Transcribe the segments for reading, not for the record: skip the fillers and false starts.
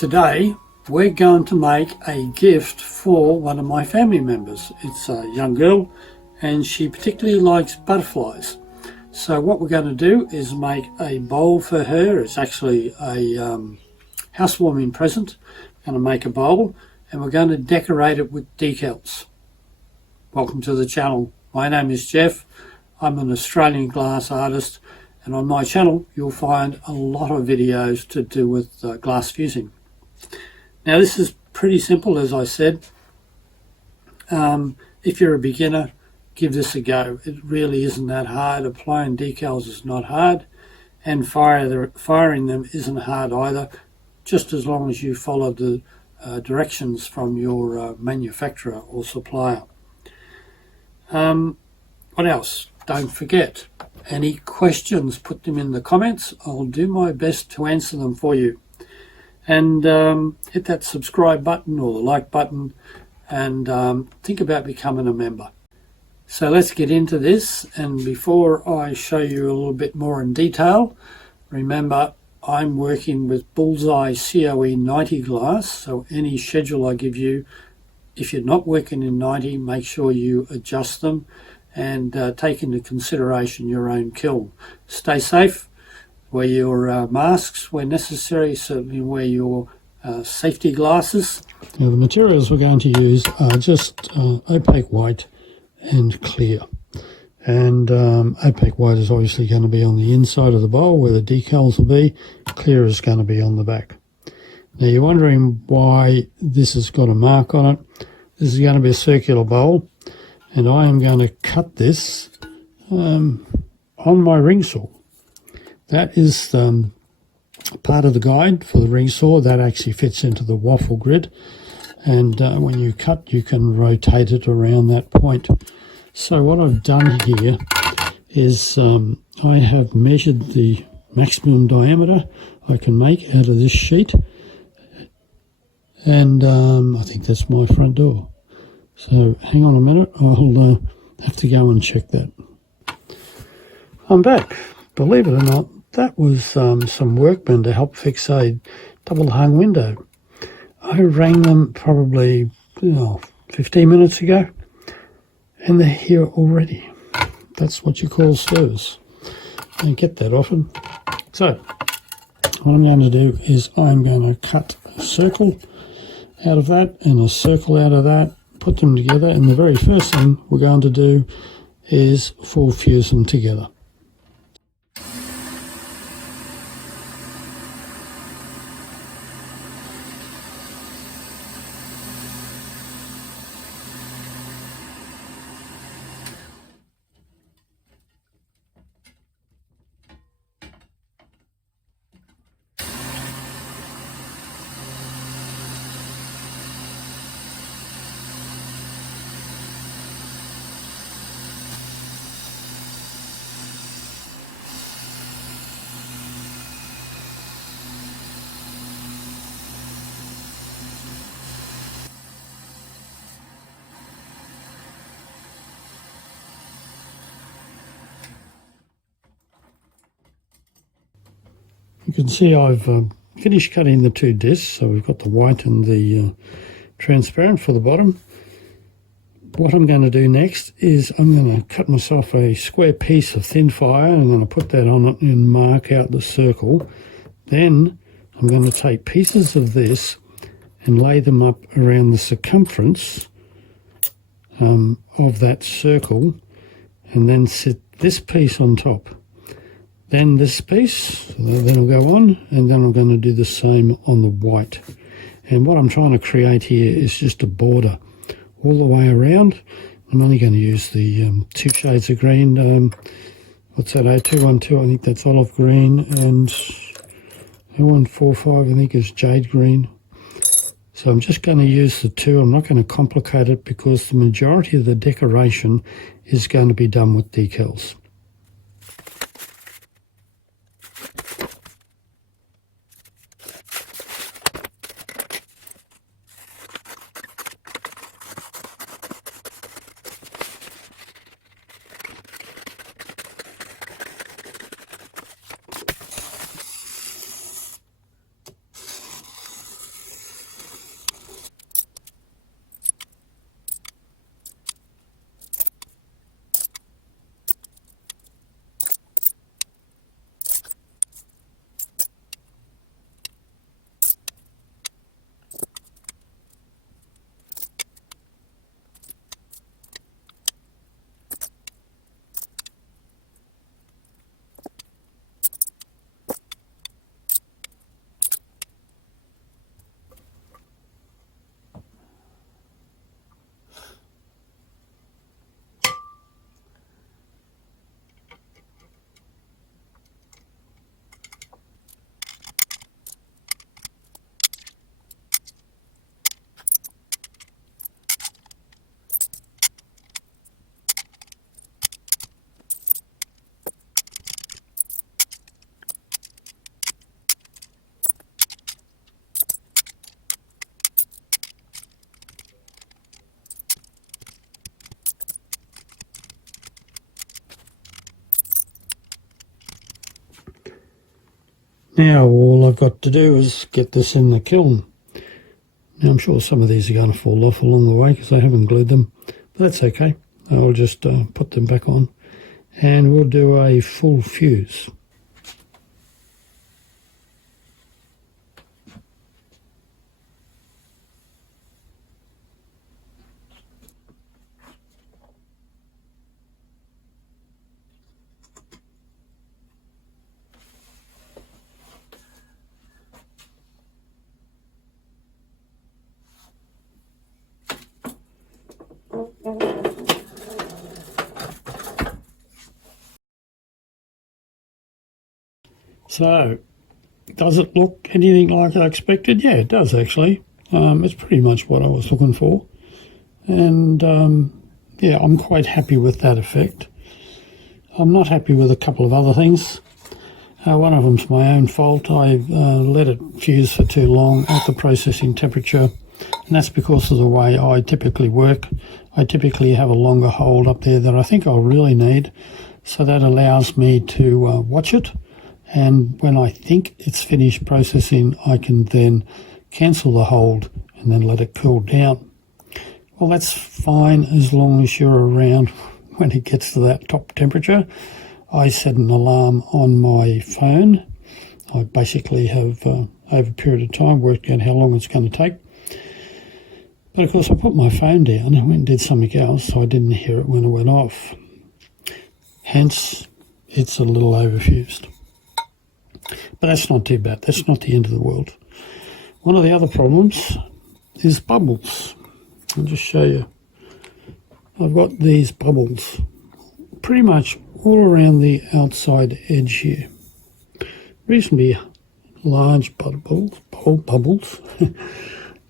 Today we're going to make a gift for one of my family members. It's a young girl and she particularly likes butterflies. So what we're going to do is make a bowl for her. It's actually a housewarming present. I'm going to make a bowl and we're going to decorate it with decals. Welcome to the channel. My name is Jeff. I'm an Australian glass artist, and on my channel you'll find a lot of videos to do with glass fusing. Now this is pretty simple, as I said. If you're a beginner, give this a go. It really isn't that hard. Applying decals is not hard, and firing them isn't hard either, just as long as you follow the directions from your manufacturer or supplier. What else? Don't forget, any questions, put them in the comments. I'll do my best to answer them for you. And hit that subscribe button or the like button, and think about becoming a member. So let's get into this, and before I show you a little bit more in detail, remember I'm working with Bullseye COE 90 glass, so any schedule I give you, if you're not working in 90, make sure you adjust them and take into consideration your own kiln. Stay safe. Wear your masks where necessary, certainly wear your safety glasses. Now the materials we're going to use are just opaque white and clear. And opaque white is obviously going to be on the inside of the bowl where the decals will be. Clear is going to be on the back. Now you're wondering why this has got a mark on it. This is going to be a circular bowl, and I am going to cut this on my ring saw. That is part of the guide for the ring saw. That actually fits into the waffle grid, and when you cut you can rotate it around that point. So what I've done here is I have measured the maximum diameter I can make out of this sheet, and I think that's my front door. So hang on a minute, I'll have to go and check that. I'm back. Believe it or not, that was some workmen to help fix a double hung window. I rang them probably 15 minutes ago, and they're here already. That's what you call service. I don't get that often. So what I'm going to do is I'm going to cut a circle out of that and a circle out of that, put them together, and the very first thing we're going to do is full fuse them together. You can see I've finished cutting the two discs, so we've got the white and the transparent for the bottom. What I'm going to do next is I'm going to cut myself a square piece of thin fire, and I'm going to put that on it and mark out the circle. Then I'm going to take pieces of this and lay them up around the circumference of that circle, and then sit this piece on top. Then this piece, then I'll go on, and then I'm going to do the same on the white. And what I'm trying to create here is just a border all the way around. I'm only going to use the two shades of green. What's that, A212, I think that's olive green, and A145, I think is jade green. So I'm just going to use the two. I'm not going to complicate it because the majority of the decoration is going to be done with decals. Now all I've got to do is get this in the kiln. Now I'm sure some of these are going to fall off along the way because I haven't glued them, but that's okay. I'll just put them back on and we'll do a full fuse. So, does it look anything like I expected? Yeah, it does actually. It's pretty much what I was looking for. And yeah, I'm quite happy with that effect. I'm not happy with a couple of other things. One of them's my own fault. I let it fuse for too long at the processing temperature, and that's because of the way I typically work. I typically have a longer hold up there than I think I'll really need, so that allows me to watch it, and when I think it's finished processing, I can then cancel the hold and then let it cool down. Well, that's fine as long as you're around when it gets to that top temperature. I set an alarm on my phone. I basically have, over a period of time, worked out how long it's going to take. But of course, I put my phone down and went and did something else, so I didn't hear it when it went off. Hence, it's a little overfused. But that's not too bad. That's not the end of the world. One of the other problems is bubbles. I'll just show you. I've got these bubbles pretty much all around the outside edge here. Reasonably large bubbles.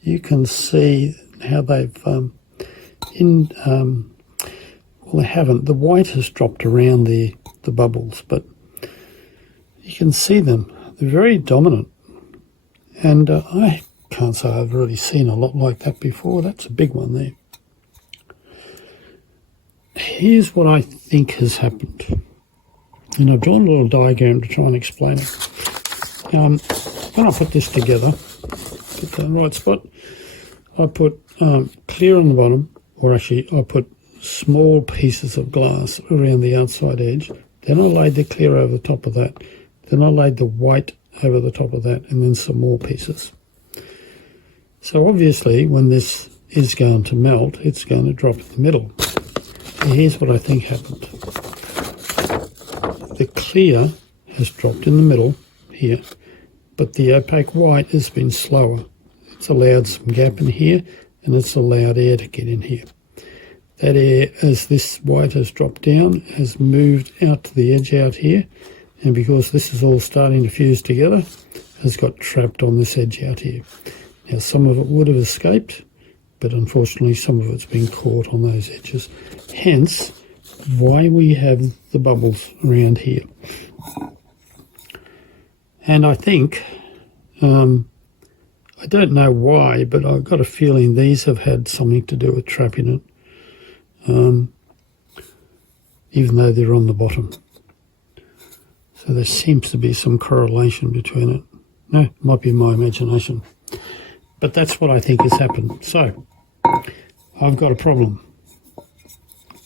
You can see how they've well, they haven't. The white has dropped around the bubbles, but you can see them. They're very dominant, and I can't say I've really seen a lot like that before. That's a big one there. Here's what I think has happened, and I've drawn a little diagram to try and explain it. When I put this together, put that in the right spot, I put clear on the bottom, or actually I put small pieces of glass around the outside edge. Then I laid the clear over the top of that. Then I laid the white over the top of that, and then some more pieces. So obviously when this is going to melt, it's going to drop in the middle. And here's what I think happened. The clear has dropped in the middle here, but the opaque white has been slower. It's allowed some gap in here, and it's allowed air to get in here. That air, as this white has dropped down, has moved out to the edge out here, and because this is all starting to fuse together, has got trapped on this edge out here. Now some of it would have escaped, but unfortunately some of it's been caught on those edges. Hence why we have the bubbles around here. And I think, I don't know why, but I've got a feeling these have had something to do with trapping it, even though they're on the bottom. So there seems to be some correlation between it. No, it might be my imagination. But that's what I think has happened. So, I've got a problem.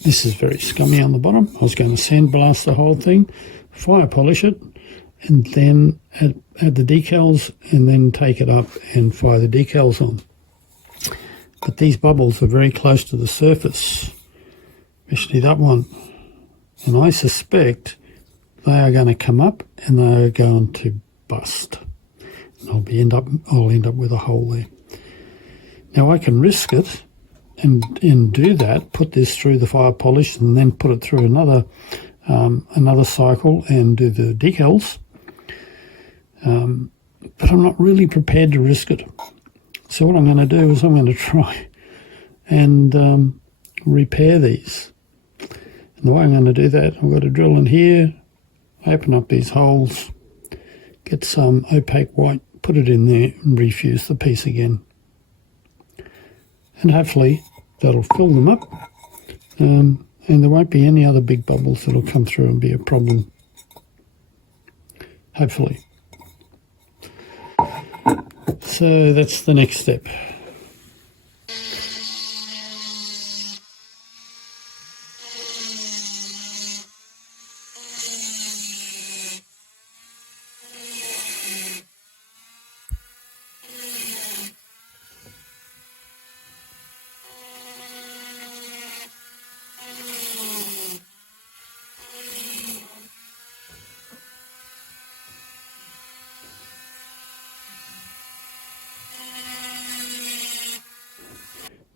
This is very scummy on the bottom. I was going to sandblast the whole thing, fire polish it, and then add the decals, and then take it up and fire the decals on. But these bubbles are very close to the surface, especially that one. And I suspect they are going to come up and they are going to bust. And I'll end up with a hole there. Now I can risk it and do that, put this through the fire polish and then put it through another cycle and do the decals. But I'm not really prepared to risk it. So what I'm going to do is I'm going to try and repair these. And the way I'm going to do that, I've got to drill in here, open up these holes, get some opaque white, put it in there and refuse the piece again. And hopefully that'll fill them up, and there won't be any other big bubbles that'll come through and be a problem. Hopefully. so that's the next step.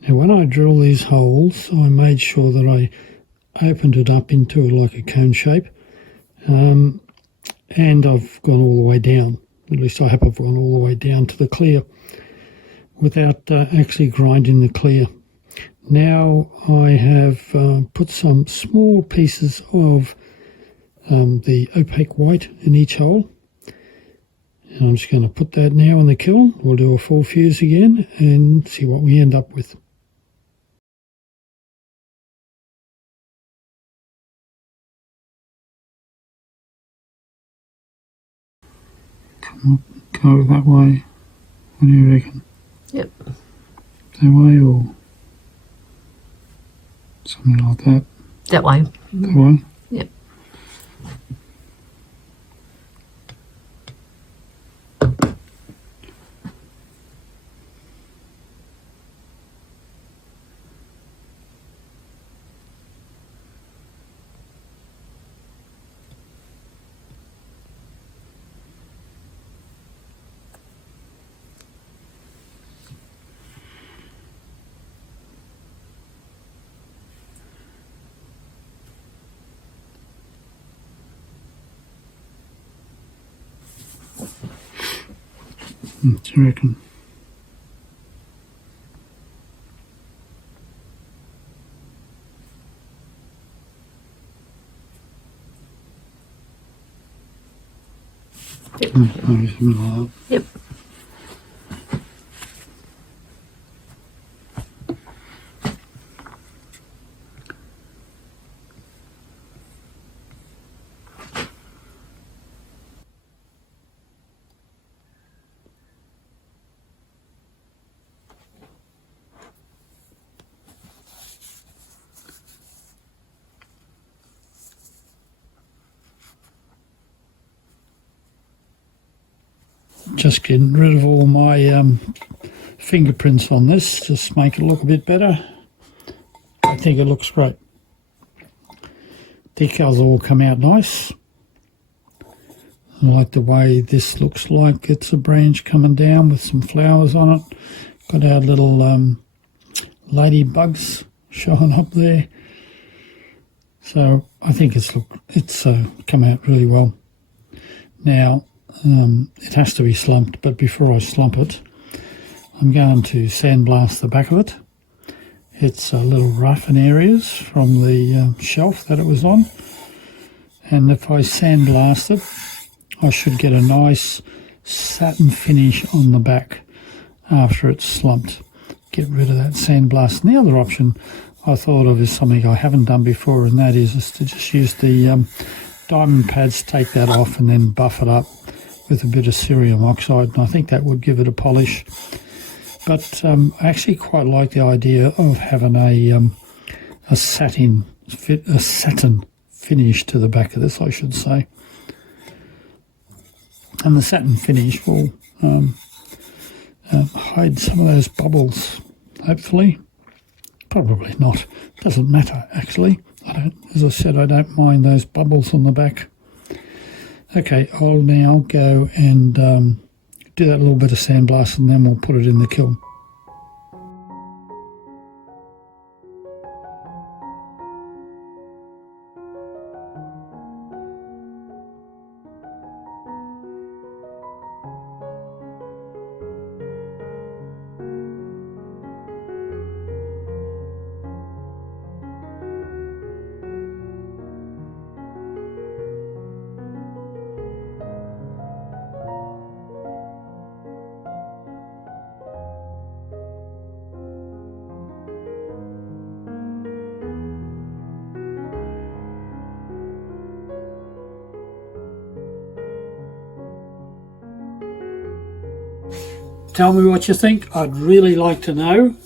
Now when I drill these holes, I made sure that I opened it up into like a cone shape, and I've gone all the way down. At least I hope I've gone all the way down to the clear without actually grinding the clear. Now I have put some small pieces of the opaque white in each hole, and I'm just going to put that now in the kiln. We'll do a full fuse again and see what we end up with. Go that way. What do you reckon? Yep. That way or something like that? That way. That way? Yep. What do you reckon? Yep. Maybe something like that. Yep. Just getting rid of all my fingerprints on this, just make it look a bit better. I think it looks great. Decals all come out nice. I like the way this looks like it's a branch coming down with some flowers on it. Got our little ladybugs showing up there. So I think it's come out really well. Now it has to be slumped, but before I slump it, I'm going to sandblast the back of it. It's a little rough in areas from the shelf that it was on, and if I sandblast it, I should get a nice satin finish on the back after it's slumped. Get rid of that sandblast. And the other option I thought of is something I haven't done before, and that is to just use the diamond pads, take that off and then buff it up with a bit of cerium oxide, and I think that would give it a polish. But I actually quite like the idea of having a satin finish to the back of this, I should say. And the satin finish will hide some of those bubbles, hopefully. Probably not. Doesn't matter, actually. As I said, I don't mind those bubbles on the back. Okay, I'll now go and do that little bit of sandblast, and then we'll put it in the kiln. Tell me what you think. I'd really like to know.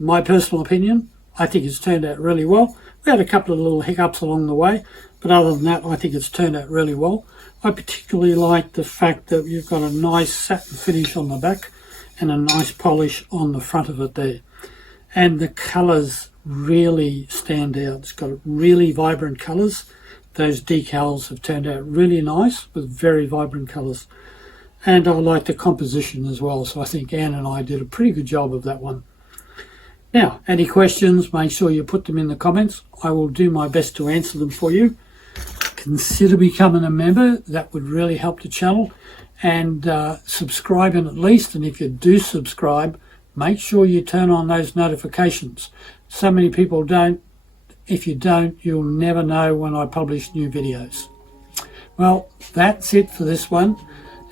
My personal opinion, I think it's turned out really well. We had a couple of little hiccups along the way, but other than that, I think it's turned out really well. I particularly like the fact that you've got a nice satin finish on the back and a nice polish on the front of it there. And the colours really stand out. It's got really vibrant colours. Those decals have turned out really nice with very vibrant colours. And I like the composition as well. So I think Anne and I did a pretty good job of that one. Now, any questions, make sure you put them in the comments. I will do my best to answer them for you. Consider becoming a member. That would really help the channel. And subscribing at least. And if you do subscribe, make sure you turn on those notifications. So many people don't. If you don't, you'll never know when I publish new videos. Well, that's it for this one.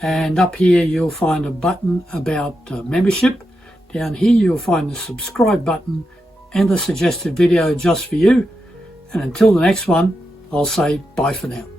And up here you'll find a button about membership. Down here you'll find the subscribe button and the suggested video just for you. And until the next one, I'll say bye for now.